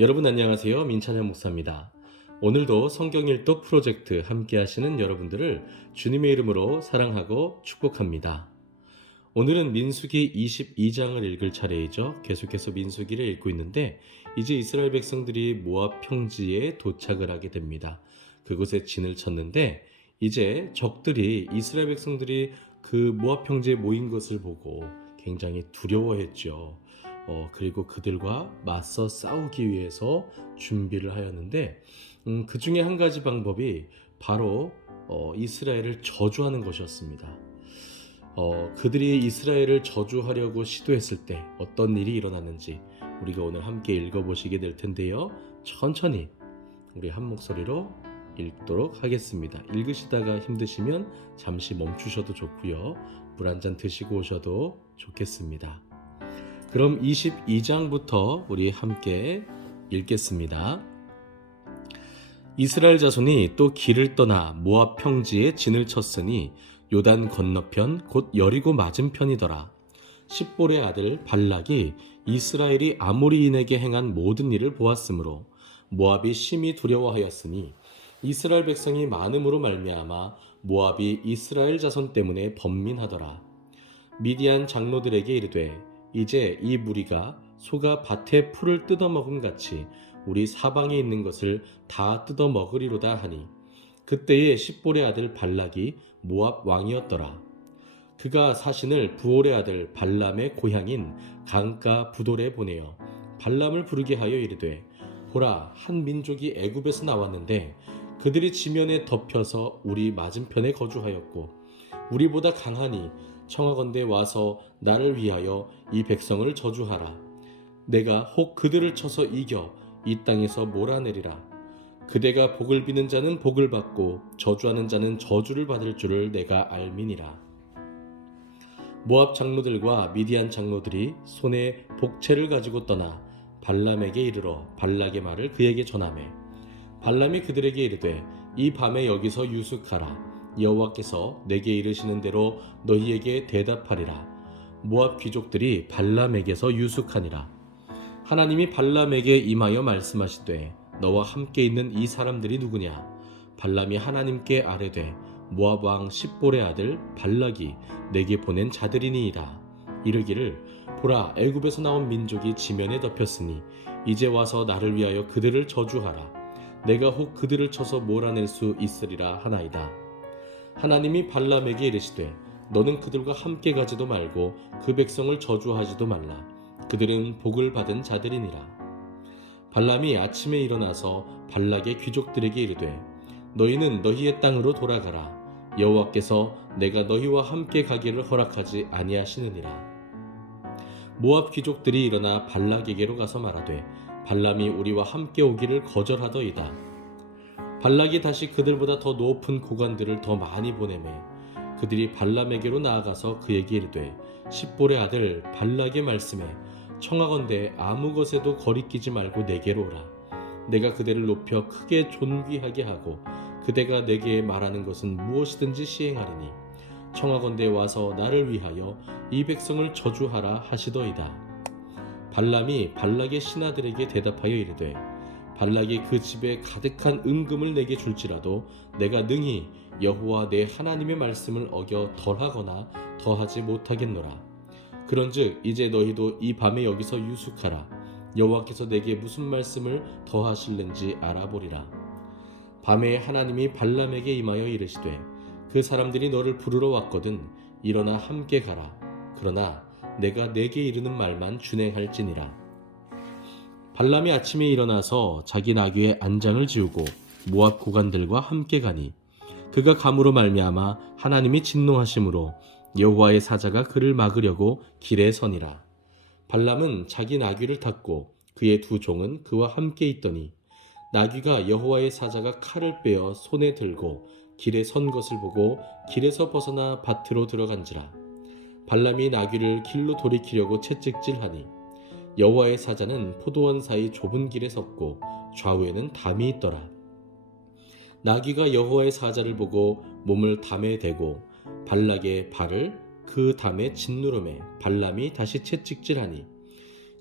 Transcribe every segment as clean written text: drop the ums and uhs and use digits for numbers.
여러분 안녕하세요. 민찬현 목사입니다. 오늘도 성경 일독 프로젝트 함께 하시는 여러분들을 주님의 이름으로 사랑하고 축복합니다. 오늘은 민수기 22장을 읽을 차례이죠. 계속해서 민수기를 읽고 있는데 이제 이스라엘 백성들이 모압 평지에 도착을 하게 됩니다. 그곳에 진을 쳤는데 이제 적들이 이스라엘 백성들이 그 모압 평지에 모인 것을 보고 굉장히 두려워했죠. 그리고 그들과 맞서 싸우기 위해서 준비를 하였는데 그 중에 한 가지 방법이 바로 이스라엘을 저주하는 것이었습니다. 그들이 이스라엘을 저주하려고 시도했을 때 어떤 일이 일어났는지 우리가 오늘 함께 읽어보시게 될 텐데요. 천천히 우리 한 목소리로 읽도록 하겠습니다. 읽으시다가 힘드시면 잠시 멈추셔도 좋고요. 물 한 잔 드시고 오셔도 좋겠습니다. 그럼 22장부터 우리 함께 읽겠습니다. 이스라엘 자손이 또 길을 떠나 모압 평지에 진을 쳤으니 요단 건너편 곧 여리고 맞은편이더라. 십볼의 아들 발락이 이스라엘이 아모리인에게 행한 모든 일을 보았으므로 모압이 심히 두려워하였으니 이스라엘 백성이 많음으로 말미암아 모압이 이스라엘 자손 때문에 번민하더라. 미디안 장로들에게 이르되 이제 이 무리가 소가 밭에 풀을 뜯어먹은 같이 우리 사방에 있는 것을 다 뜯어먹으리로다 하니 그때에 십볼의 아들 발락이 모압 왕이었더라. 그가 사신을 부올의 아들 발람의 고향인 강가 부돌에 보내어 발람을 부르게 하여 이르되 보라, 한 민족이 애굽에서 나왔는데 그들이 지면에 덮여서 우리 맞은편에 거주하였고 우리보다 강하니 청하건대 와서 나를 위하여 이 백성을 저주하라. 내가 혹 그들을 쳐서 이겨 이 땅에서 몰아내리라. 그대가 복을 비는 자는 복을 받고 저주하는 자는 저주를 받을 줄을 내가 알미니라. 모압 장로들과 미디안 장로들이 손에 복채를 가지고 떠나 발람에게 이르러 발락의 말을 그에게 전하매 발람이 그들에게 이르되 이 밤에 여기서 유숙하라. 여호와께서 내게 이르시는 대로 너희에게 대답하리라. 모압 귀족들이 발람에게서 유숙하니라. 하나님이 발람에게 임하여 말씀하시되 너와 함께 있는 이 사람들이 누구냐? 발람이 하나님께 아뢰되 모압 왕 십볼의 아들 발락이 내게 보낸 자들이니이다. 이르기를 보라, 애굽에서 나온 민족이 지면에 덮였으니 이제 와서 나를 위하여 그들을 저주하라. 내가 혹 그들을 쳐서 몰아낼 수 있으리라 하나이다. 하나님이 발람에게 이르시되 너는 그들과 함께 가지도 말고 그 백성을 저주하지도 말라. 그들은 복을 받은 자들이니라. 발람이 아침에 일어나서 발락의 귀족들에게 이르되 너희는 너희의 땅으로 돌아가라. 여호와께서 내가 너희와 함께 가기를 허락하지 아니하시느니라. 모압 귀족들이 일어나 발락에게로 가서 말하되 발람이 우리와 함께 오기를 거절하더이다. 발락이 다시 그들보다 더 높은 고관들을 더 많이 보내매 그들이 발람에게로 나아가서 그에게 이르되 십볼의 아들 발락의 말씀에 청하건대 아무 것에도 거리끼지 말고 내게로 오라. 내가 그대를 높여 크게 존귀하게 하고 그대가 내게 말하는 것은 무엇이든지 시행하리니 청하건대 와서 나를 위하여 이 백성을 저주하라 하시더이다. 발람이 발락의 신하들에게 대답하여 이르되 발락이 그 집에 가득한 은금을 내게 줄지라도 내가 능히 여호와 내 하나님의 말씀을 어겨 덜하거나 더하지 못하겠노라. 그런즉 이제 너희도 이 밤에 여기서 유숙하라. 여호와께서 내게 무슨 말씀을 더하실는지 알아보리라. 밤에 하나님이 발람에게 임하여 이르시되 그 사람들이 너를 부르러 왔거든 일어나 함께 가라. 그러나 내가 내게 이르는 말만 준행할지니라. 발람이 아침에 일어나서 자기 나귀의 안장을 지우고 모압 고관들과 함께 가니 그가 감으로 말미암아 하나님이 진노하심으로 여호와의 사자가 그를 막으려고 길에 서니라. 발람은 자기 나귀를 탔고 그의 두 종은 그와 함께 있더니 나귀가 여호와의 사자가 칼을 빼어 손에 들고 길에 선 것을 보고 길에서 벗어나 밭으로 들어간지라. 발람이 나귀를 길로 돌이키려고 채찍질하니 여호와의 사자는 포도원 사이 좁은 길에 섰고 좌우에는 담이 있더라. 나귀가 여호와의 사자를 보고 몸을 담에 대고 발락의 발을 그 담에 짓누름에 발람이 다시 채찍질하니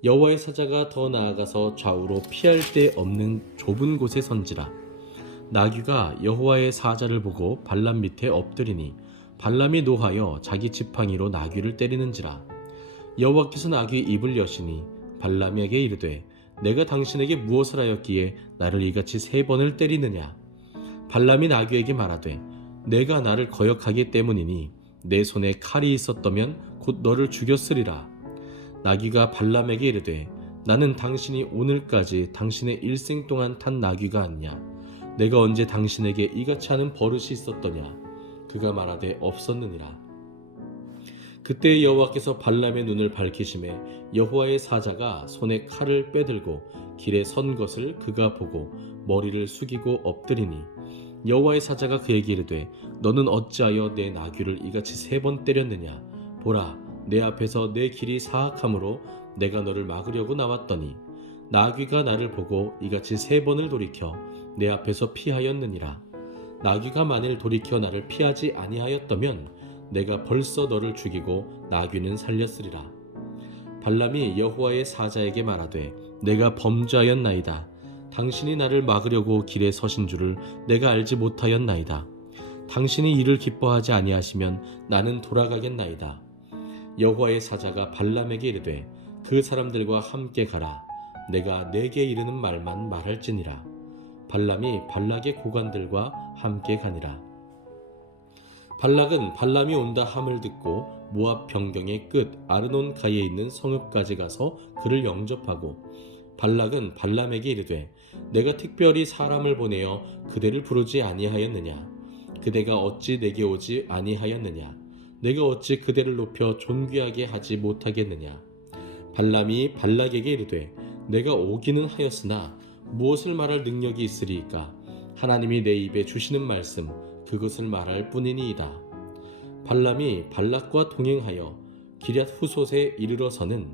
여호와의 사자가 더 나아가서 좌우로 피할 데 없는 좁은 곳에 선지라. 나귀가 여호와의 사자를 보고 발람 밑에 엎드리니 발람이 노하여 자기 지팡이로 나귀를 때리는지라. 여호와께서 나귀의 입을 여시니 발람에게 이르되 내가 당신에게 무엇을 하였기에 나를 이같이 3번을 때리느냐. 발람이 나귀에게 말하되 내가 나를 거역하기 때문이니 내 손에 칼이 있었다면 곧 너를 죽였으리라. 나귀가 발람에게 이르되 나는 당신이 오늘까지 당신의 일생 동안 탄 나귀가 아니냐. 내가 언제 당신에게 이같이 하는 버릇이 있었더냐. 그가 말하되 없었느니라. 그때 여호와께서 발람의 눈을 밝히심에 여호와의 사자가 손에 칼을 빼들고 길에 선 것을 그가 보고 머리를 숙이고 엎드리니 여호와의 사자가 그에게 이르되 너는 어찌하여 내 나귀를 이같이 3번 때렸느냐. 보라, 내 앞에서 내 길이 사악함으로 내가 너를 막으려고 나왔더니 나귀가 나를 보고 이같이 3번을 돌이켜 내 앞에서 피하였느니라. 나귀가 만일 돌이켜 나를 피하지 아니하였다면 내가 벌써 너를 죽이고 나귀는 살렸으리라. 발람이 여호와의 사자에게 말하되 내가 범죄하였나이다. 당신이 나를 막으려고 길에 서신 줄을 내가 알지 못하였나이다. 당신이 이를 기뻐하지 아니하시면 나는 돌아가겠나이다. 여호와의 사자가 발람에게 이르되 그 사람들과 함께 가라. 내가 내게 이르는 말만 말할지니라. 발람이 발락의 고관들과 함께 가니라. 발락은 발람이 온다 함을 듣고 모압 변경의 끝 아르논 가에 있는 성읍까지 가서 그를 영접하고 발락은 발람에게 이르되 내가 특별히 사람을 보내어 그대를 부르지 아니하였느냐. 그대가 어찌 내게 오지 아니하였느냐. 내가 어찌 그대를 높여 존귀하게 하지 못하겠느냐. 발람이 발락에게 이르되 내가 오기는 하였으나 무엇을 말할 능력이 있으리이까. 하나님이 내 입에 주시는 말씀 그것을 말할 뿐이니이다. 발람이 발락과 동행하여 기럇 후솥에 이르러서는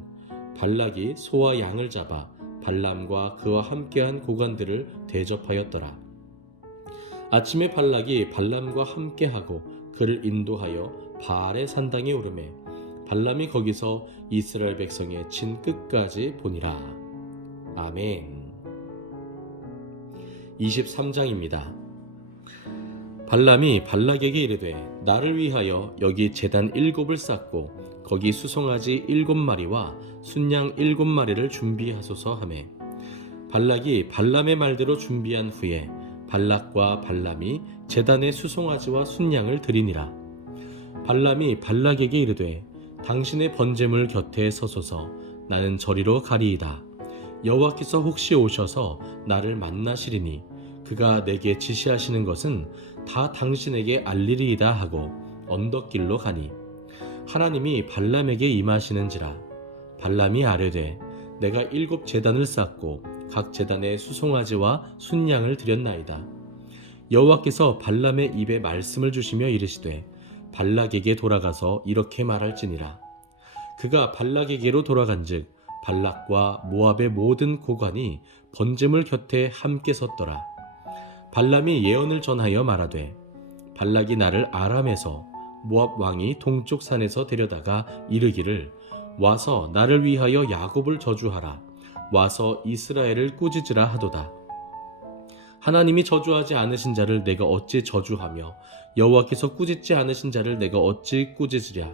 발락이 소와 양을 잡아 발람과 그와 함께한 고관들을 대접하였더라. 아침에 발락이 발람과 함께하고 그를 인도하여 바알의 산당에 오르매 발람이 거기서 이스라엘 백성의 진 끝까지 보니라. 아멘. 23장입니다. 발람이 발락에게 이르되 나를 위하여 여기 제단 7을 쌓고 거기 수송아지 7마리와 순양 7마리를 준비하소서 하매 발락이 발람의 말대로 준비한 후에 발락과 발람이 제단에 수송아지와 순양을 드리니라. 발람이 발락에게 이르되 당신의 번제물 곁에 서소서. 나는 저리로 가리이다. 여호와께서 혹시 오셔서 나를 만나시리니 그가 내게 지시하시는 것은 다 당신에게 알리리이다 하고 언덕길로 가니 하나님이 발람에게 임하시는지라. 발람이 아뢰되 내가 7 제단을 쌓고 각 제단에 수송아지와 순양을 드렸나이다. 여호와께서 발람의 입에 말씀을 주시며 이르시되 발락에게 돌아가서 이렇게 말할지니라. 그가 발락에게로 돌아간즉 발락과 모압의 모든 고관이 번제물 곁에 함께 섰더라. 발람이 예언을 전하여 말하되 발락이 나를 아람에서 모압 왕이 동쪽 산에서 데려다가 이르기를 와서 나를 위하여 야곱을 저주하라. 와서 이스라엘을 꾸짖으라 하도다. 하나님이 저주하지 않으신 자를 내가 어찌 저주하며 여호와께서 꾸짖지 않으신 자를 내가 어찌 꾸짖으랴.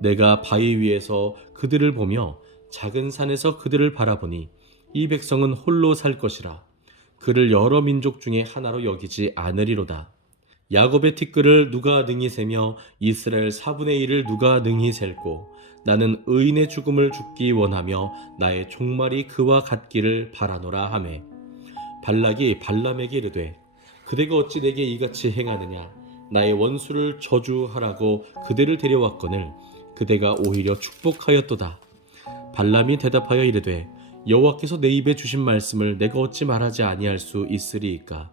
내가 바위 위에서 그들을 보며 작은 산에서 그들을 바라보니 이 백성은 홀로 살 것이라. 그를 여러 민족 중에 하나로 여기지 않으리로다. 야곱의 티끌을 누가 능히 세며 이스라엘 4분의 1을 누가 능히 셀고 나는 의인의 죽음을 죽기 원하며 나의 종말이 그와 같기를 바라노라 하매 발락이 발람에게 이르되 그대가 어찌 내게 이같이 행하느냐. 나의 원수를 저주하라고 그대를 데려왔거늘 그대가 오히려 축복하였도다. 발람이 대답하여 이르되 여호와께서 내 입에 주신 말씀을 내가 어찌 말하지 아니할 수 있으리이까.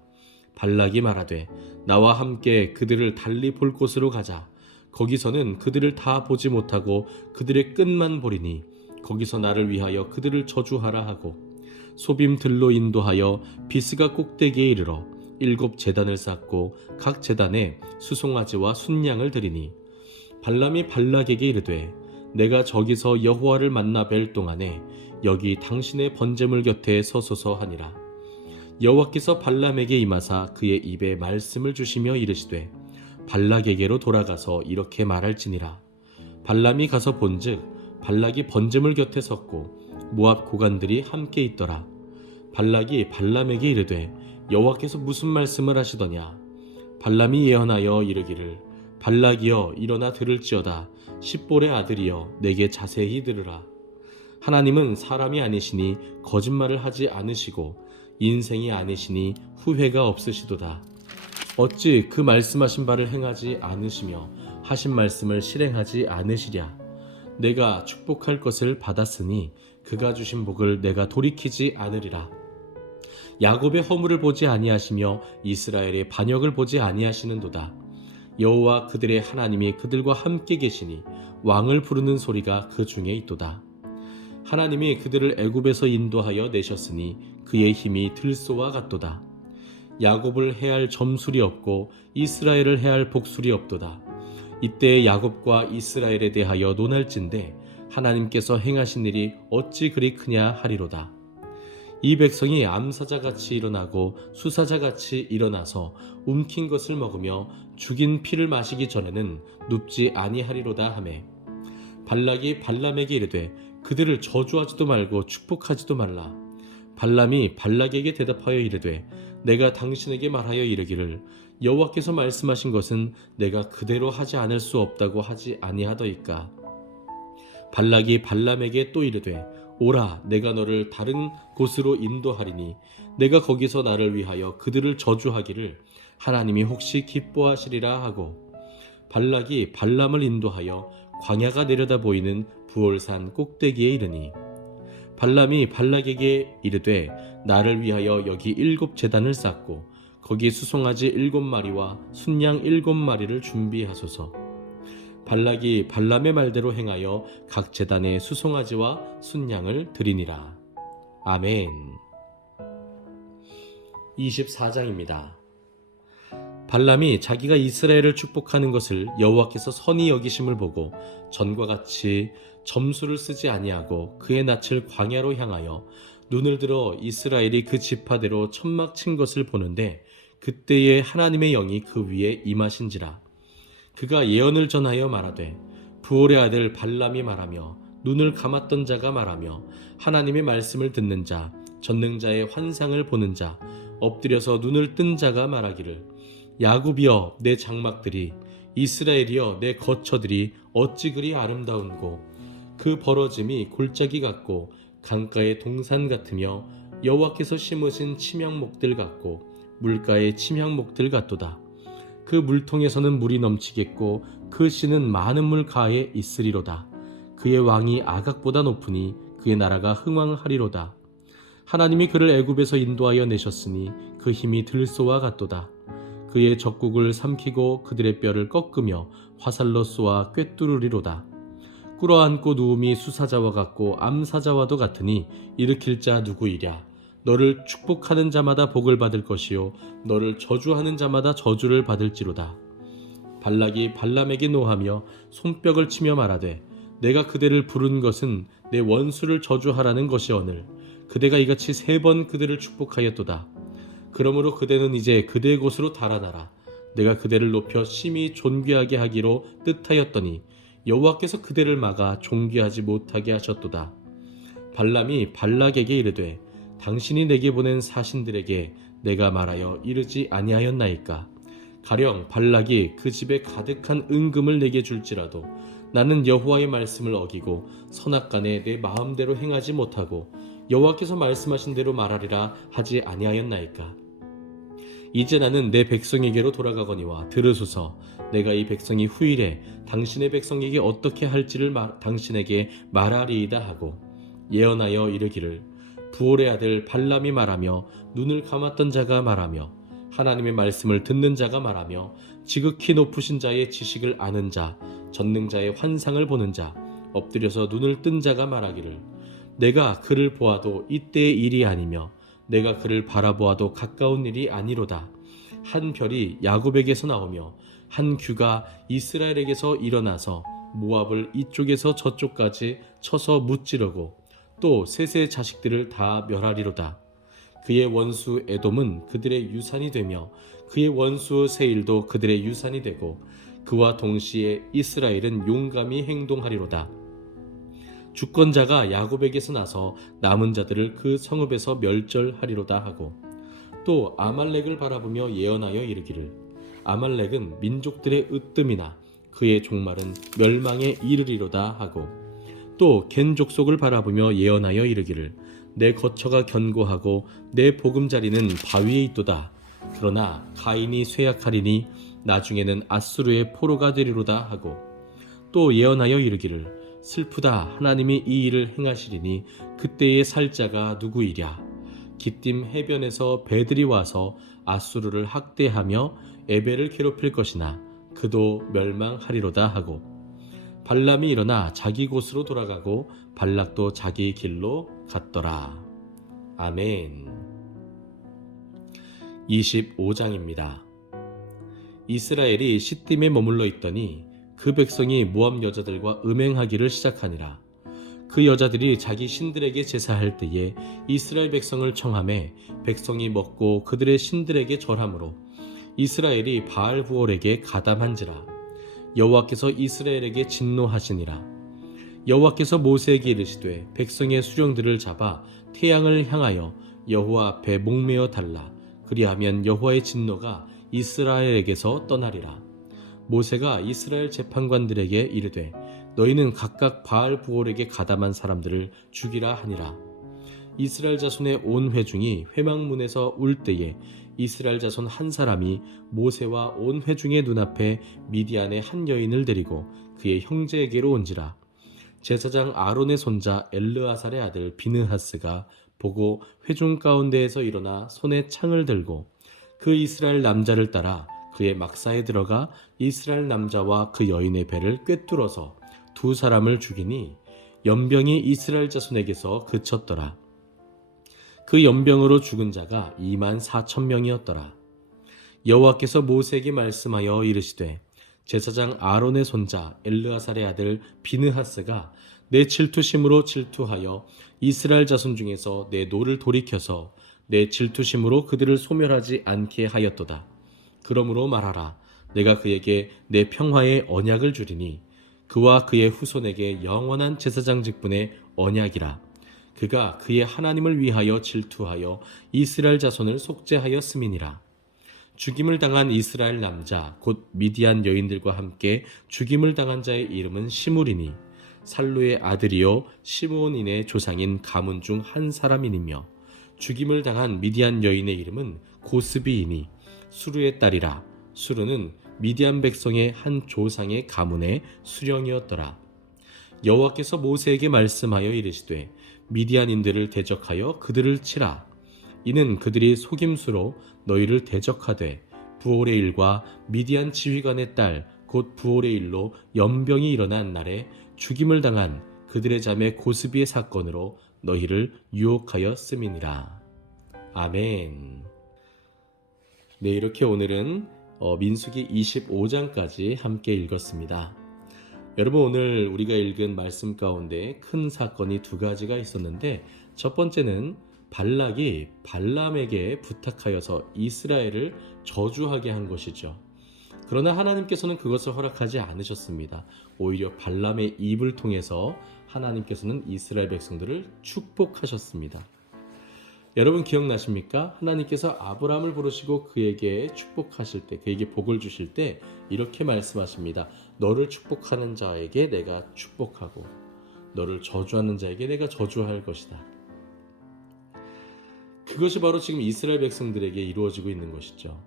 발락이 말하되 나와 함께 그들을 달리 볼 곳으로 가자. 거기서는 그들을 다 보지 못하고 그들의 끝만 보리니 거기서 나를 위하여 그들을 저주하라 하고 소빔 들로 인도하여 비스가 꼭대기에 이르러 7 제단을 쌓고 각 제단에 수송아지와 순양을 드리니 발람이 발락에게 이르되 내가 저기서 여호와를 만나 뵐 동안에 여기 당신의 번제물 곁에 서소서 하니라. 여호와께서 발람에게 임하사 그의 입에 말씀을 주시며 이르시되 발락에게로 돌아가서 이렇게 말할지니라. 발람이 가서 본즉 발락이 번제물 곁에 섰고 모압 고관들이 함께 있더라. 발락이 발람에게 이르되 여호와께서 무슨 말씀을 하시더냐. 발람이 예언하여 이르기를 발락이여 일어나 들을지어다. 십볼의 아들이여 내게 자세히 들으라. 하나님은 사람이 아니시니 거짓말을 하지 않으시고 인생이 아니시니 후회가 없으시도다. 어찌 그 말씀하신 바를 행하지 않으시며 하신 말씀을 실행하지 않으시랴. 내가 축복할 것을 받았으니 그가 주신 복을 내가 돌이키지 않으리라. 야곱의 허물을 보지 아니하시며 이스라엘의 반역을 보지 아니하시는도다. 여호와 그들의 하나님이 그들과 함께 계시니 왕을 부르는 소리가 그 중에 있도다. 하나님이 그들을 애굽에서 인도하여 내셨으니 그의 힘이 들소와 같도다. 야곱을 해할 점술이 없고 이스라엘을 해할 복술이 없도다. 이때 야곱과 이스라엘에 대하여 논할진대 하나님께서 행하신 일이 어찌 그리 크냐 하리로다. 이 백성이 암사자같이 일어나고 수사자같이 일어나서 움킨 것을 먹으며 죽인 피를 마시기 전에는 눕지 아니하리로다 하매 발락이 발람에게 이르되 그들을 저주하지도 말고 축복하지도 말라. 발람이 발락에게 대답하여 이르되 내가 당신에게 말하여 이르기를 여호와께서 말씀하신 것은 내가 그대로 하지 않을 수 없다고 하지 아니하더이까. 발락이 발람에게 또 이르되 오라 내가 너를 다른 곳으로 인도하리니 내가 거기서 나를 위하여 그들을 저주하기를 하나님이 혹시 기뻐하시리라 하고 발락이 발람을 인도하여 광야가 내려다 보이는 부올산 꼭대기에 이르니 발람이 발락에게 이르되 나를 위하여 여기 7 제단을 쌓고 거기 수송아지 7마리와 순양 7마리를 준비하소서. 발락이 발람의 말대로 행하여 각 제단에 수송아지와 순양을 드리니라. 아멘. 24장입니다. 발람이 자기가 이스라엘을 축복하는 것을 여호와께서 선히 여기심을 보고 전과 같이 점수를 쓰지 아니하고 그의 낯을 광야로 향하여 눈을 들어 이스라엘이 그 지파대로 천막 친 것을 보는데 그때에 하나님의 영이 그 위에 임하신지라. 그가 예언을 전하여 말하되 부올의 아들 발람이 말하며 눈을 감았던 자가 말하며 하나님의 말씀을 듣는 자 전능자의 환상을 보는 자 엎드려서 눈을 뜬 자가 말하기를 야곱이여 내 장막들이 이스라엘이여 내 거처들이 어찌 그리 아름다운고 그 벌어짐이 골짜기 같고 강가의 동산 같으며 여호와께서 심으신 침향목들 같고 물가의 침향목들 같도다. 그 물통에서는 물이 넘치겠고 그 씨는 많은 물 가에 있으리로다. 그의 왕이 아각보다 높으니 그의 나라가 흥왕하리로다. 하나님이 그를 애굽에서 인도하여 내셨으니 그 힘이 들소와 같도다. 그의 적국을 삼키고 그들의 뼈를 꺾으며 화살로 쏘아 꿰뚫으리로다. 꿇어앉고 누움이 수사자와 같고 암사자와도 같으니 일으킬 자 누구이랴. 너를 축복하는 자마다 복을 받을 것이요 너를 저주하는 자마다 저주를 받을지로다. 발락이 발람에게 노하며 손뼉을 치며 말하되 내가 그대를 부른 것은 내 원수를 저주하라는 것이오늘 그대가 이같이 3번 그들을 축복하였도다. 그러므로 그대는 이제 그대의 곳으로 달아나라. 내가 그대를 높여 심히 존귀하게 하기로 뜻하였더니 여호와께서 그대를 막아 존귀하지 못하게 하셨도다. 발람이 발락에게 이르되 당신이 내게 보낸 사신들에게 내가 말하여 이르지 아니하였나이까. 가령 발락이 그 집에 가득한 은금을 내게 줄지라도 나는 여호와의 말씀을 어기고 선악간에 내 마음대로 행하지 못하고 여호와께서 말씀하신 대로 말하리라 하지 아니하였나이까. 이제 나는 내 백성에게로 돌아가거니와 들으소서. 내가 이 백성이 후일에 당신의 백성에게 어떻게 할지를 당신에게 말하리이다 하고 예언하여 이르기를 부올의 아들 발람이 말하며 눈을 감았던 자가 말하며 하나님의 말씀을 듣는 자가 말하며 지극히 높으신 자의 지식을 아는 자 전능자의 환상을 보는 자 엎드려서 눈을 뜬 자가 말하기를 내가 그를 보아도 이때의 일이 아니며 내가 그를 바라보아도 가까운 일이 아니로다. 한 별이 야곱에게서 나오며 한 규가 이스라엘에게서 일어나서 모압을 이쪽에서 저쪽까지 쳐서 무찌르고 또 셋의 자식들을 다 멸하리로다. 그의 원수 에돔은 그들의 유산이 되며 그의 원수 세일도 그들의 유산이 되고 그와 동시에 이스라엘은 용감히 행동하리로다. 주권자가 야곱에게서 나서 남은 자들을 그 성읍에서 멸절하리로다 하고 또 아말렉을 바라보며 예언하여 이르기를 아말렉은 민족들의 으뜸이나 그의 종말은 멸망에 이르리로다 하고 또 겐 족속을 바라보며 예언하여 이르기를 내 거처가 견고하고 내 보금자리는 바위에 있도다. 그러나 가인이 쇠약하리니 나중에는 아수르의 포로가 되리로다 하고 또 예언하여 이르기를 슬프다 하나님이 이 일을 행하시리니 그때의 살자가 누구이랴. 기띔 해변에서 배들이 와서 아수르를 학대하며 에벨을 괴롭힐 것이나 그도 멸망하리로다 하고 발람이 일어나 자기 곳으로 돌아가고 발락도 자기 길로 갔더라. 아멘. 25장입니다. 이스라엘이 시딤에 머물러 있더니 그 백성이 모압 여자들과 음행하기를 시작하니라. 그 여자들이 자기 신들에게 제사할 때에 이스라엘 백성을 청하매 백성이 먹고 그들의 신들에게 절함으로 이스라엘이 바알 부올에게 가담한지라. 여호와께서 이스라엘에게 진노하시니라. 여호와께서 모세에게 이르시되 백성의 수령들을 잡아 태양을 향하여 여호와 앞에 목매어 달라. 그리하면 여호와의 진노가 이스라엘에게서 떠나리라. 모세가 이스라엘 재판관들에게 이르되 너희는 각각 바알 부올에게 가담한 사람들을 죽이라 하니라. 이스라엘 자손의 온 회중이 회막문에서 울 때에 이스라엘 자손 한 사람이 모세와 온 회중의 눈앞에 미디안의 한 여인을 데리고 그의 형제에게로 온지라. 제사장 아론의 손자 엘르아살의 아들 비느하스가 보고 회중 가운데에서 일어나 손에 창을 들고 그 이스라엘 남자를 따라 그의 막사에 들어가 이스라엘 남자와 그 여인의 배를 꿰뚫어서 두 사람을 죽이니 연병이 이스라엘 자손에게서 그쳤더라. 그 연병으로 죽은 자가 24,000명이었더라. 여호와께서 모세에게 말씀하여 이르시되 제사장 아론의 손자 엘르아살의 아들 비느하스가 내 질투심으로 질투하여 이스라엘 자손 중에서 내 노를 돌이켜서 내 질투심으로 그들을 소멸하지 않게 하였도다. 그러므로 말하라. 내가 그에게 내 평화의 언약을 주리니 그와 그의 후손에게 영원한 제사장 직분의 언약이라. 그가 그의 하나님을 위하여 질투하여 이스라엘 자손을 속죄하였음이니라. 죽임을 당한 이스라엘 남자 곧 미디안 여인들과 함께 죽임을 당한 자의 이름은 시므리니 살루의 아들이요 시므온인의 조상인 가문 중 한 사람이니며 죽임을 당한 미디안 여인의 이름은 고스비이니 수르의 딸이라. 수르는 미디안 백성의 한 조상의 가문의 수령이었더라. 여호와께서 모세에게 말씀하여 이르시되 미디안인들을 대적하여 그들을 치라. 이는 그들이 속임수로 너희를 대적하되 부올의 일과 미디안 지휘관의 딸 곧 부올의 일로 연병이 일어난 날에 죽임을 당한 그들의 자매 고스비의 사건으로 너희를 유혹하였음이니라. 아멘. 네, 이렇게 오늘은 민수기 25장까지 함께 읽었습니다. 여러분, 오늘 우리가 읽은 말씀 가운데 큰 사건이 두 가지가 있었는데 첫 번째는 발락이 발람에게 부탁하여서 이스라엘을 저주하게 한 것이죠. 그러나 하나님께서는 그것을 허락하지 않으셨습니다. 오히려 발람의 입을 통해서 하나님께서는 이스라엘 백성들을 축복하셨습니다. 여러분 기억나십니까? 하나님께서 아브라함을 부르시고 그에게 축복하실 때, 그에게 복을 주실 때 이렇게 말씀하십니다. 너를 축복하는 자에게 내가 축복하고 너를 저주하는 자에게 내가 저주할 것이다. 그것이 바로 지금 이스라엘 백성들에게 이루어지고 있는 것이죠.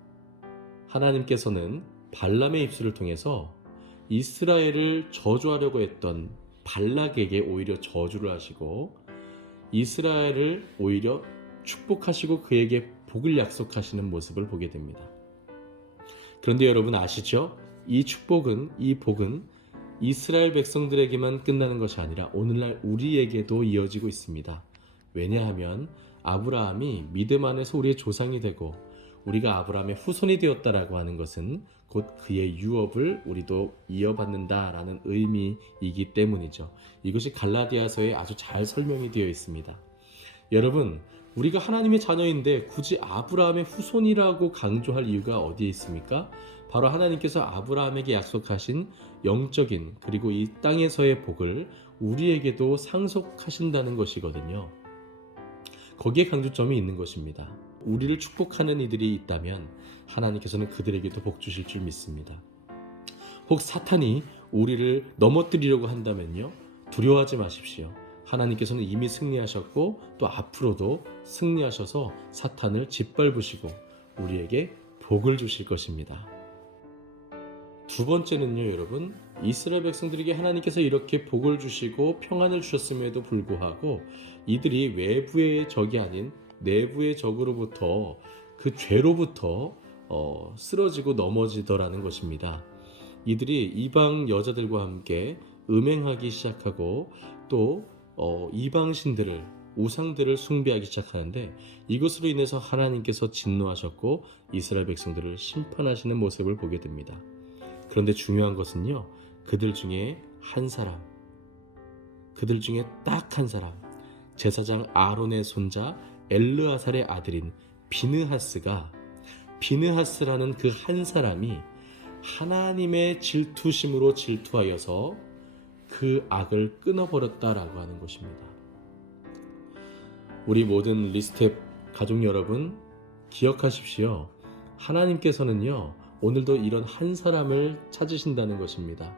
하나님께서는 발람의 입술을 통해서 이스라엘을 저주하려고 했던 발락에게 오히려 저주를 하시고 이스라엘을 오히려 축복하시고 그에게 복을 약속하시는 모습을 보게 됩니다. 그런데 여러분 아시죠? 이 복은 이스라엘 백성들에게만 끝나는 것이 아니라 오늘날 우리에게도 이어지고 있습니다. 왜냐하면 아브라함이 믿음 안에서 우리의 조상이 되고 우리가 아브라함의 후손이 되었다라고 하는 것은 곧 그의 유업을 우리도 이어받는다라는 의미이기 때문이죠. 이것이 갈라디아서에 아주 잘 설명이 되어 있습니다. 여러분, 우리가 하나님의 자녀인데 굳이 아브라함의 후손이라고 강조할 이유가 어디에 있습니까? 바로 하나님께서 아브라함에게 약속하신 영적인 그리고 이 땅에서의 복을 우리에게도 상속하신다는 것이거든요. 거기에 강조점이 있는 것입니다. 우리를 축복하는 이들이 있다면 하나님께서는 그들에게도 복 주실 줄 믿습니다. 혹 사탄이 우리를 넘어뜨리려고 한다면요, 두려워하지 마십시오. 하나님께서는 이미 승리하셨고 또 앞으로도 승리하셔서 사탄을 짓밟으시고 우리에게 복을 주실 것입니다. 두 번째는요, 여러분, 이스라엘 백성들에게 하나님께서 이렇게 복을 주시고 평안을 주셨음에도 불구하고 이들이 외부의 적이 아닌 내부의 적으로부터 그 죄로부터 쓰러지고 넘어지더라는 것입니다. 이들이 이방 여자들과 함께 음행하기 시작하고 또 이방신들을 우상들을 숭배하기 시작하는데 이것으로 인해서 하나님께서 진노하셨고 이스라엘 백성들을 심판하시는 모습을 보게 됩니다. 그런데 중요한 것은요, 그들 중에 한 사람, 그들 중에 딱 한 사람, 제사장 아론의 손자 엘르아살의 아들인 비느하스라는 그 한 사람이 하나님의 질투심으로 질투하여서 그 악을 끊어버렸다라고 하는 것입니다. 우리 모든 리스텝 가족 여러분, 기억하십시오. 하나님께서는요, 오늘도 이런 한 사람을 찾으신다는 것입니다.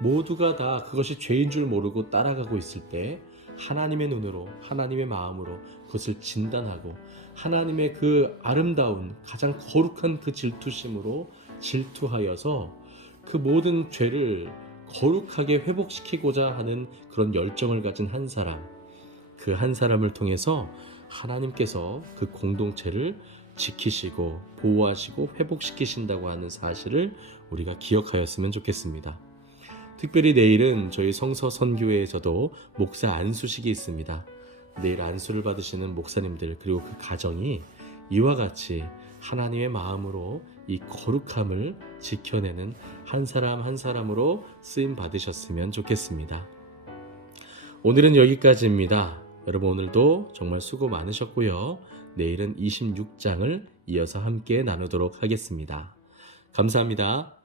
모두가 다 그것이 죄인 줄 모르고 따라가고 있을 때 하나님의 눈으로, 하나님의 마음으로 그것을 진단하고 하나님의 그 아름다운 가장 거룩한 그 질투심으로 질투하여서 그 모든 죄를 거룩하게 회복시키고자 하는 그런 열정을 가진 한 사람, 그 한 사람을 통해서 하나님께서 그 공동체를 지키시고 보호하시고 회복시키신다고 하는 사실을 우리가 기억하였으면 좋겠습니다. 특별히 내일은 저희 성서 선교회에서도 목사 안수식이 있습니다. 내일 안수를 받으시는 목사님들 그리고 그 가정이 이와 같이 하나님의 마음으로 이 거룩함을 지켜내는 한 사람 한 사람으로 쓰임 받으셨으면 좋겠습니다. 오늘은 여기까지입니다. 여러분, 오늘도 정말 수고 많으셨고요. 내일은 26장을 이어서 함께 나누도록 하겠습니다. 감사합니다.